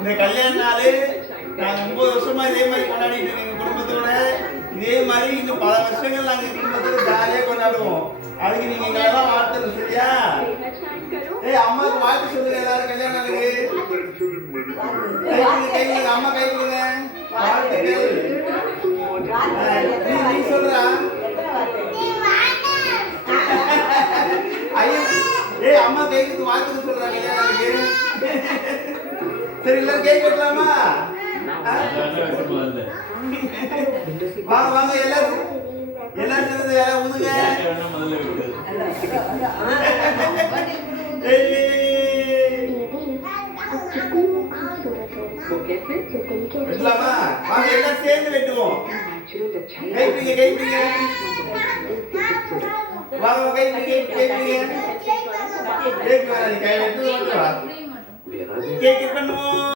இந்த கல்யாண நாள் நாங்க 9 வருஷமா இதே மாதிரி கொண்டாடிட்டு இருக்கோம் எங்க குடும்பத்தோட. இதே மாதிரி இன்னும் பல வருஷங்கள் நாங்க குடும்பத்தோட ஜாலியா கொண்டாடுவோம். அதுக்கு நீங்க எங்களெல்லாம் வாழ்த்தணும், சரியா? அம்மாவுக்கு வாழ்த்து சொல்லுங்க எல்லாரும் கல்யாண நாளுக்கு. கை கொடுங்க, அம்மா கை கொடுங்க. வாழ்த்துக்கள். நீ சொல்றா ஐயா, அம்மா கை கொடுத்து வாழ்த்து சொல்றாங்க கல்யாண நாளுக்கு. சரி, எல்லாரும் கேக் வெட்டலாமா? வாங்க வாங்க, எல்லாரும் சேர்ந்து ஊதுங்க. வெட்டலாமா? வாங்க எல்லாம் சேர்ந்து வெட்டுவோம். கை பிடிங்க, கை பிடிங்க. வாங்க கை பிடிங்க, கை பிடிங்க. கேக் வேணாம், கை வெட்டு. கேக் பண்ணுவோம்.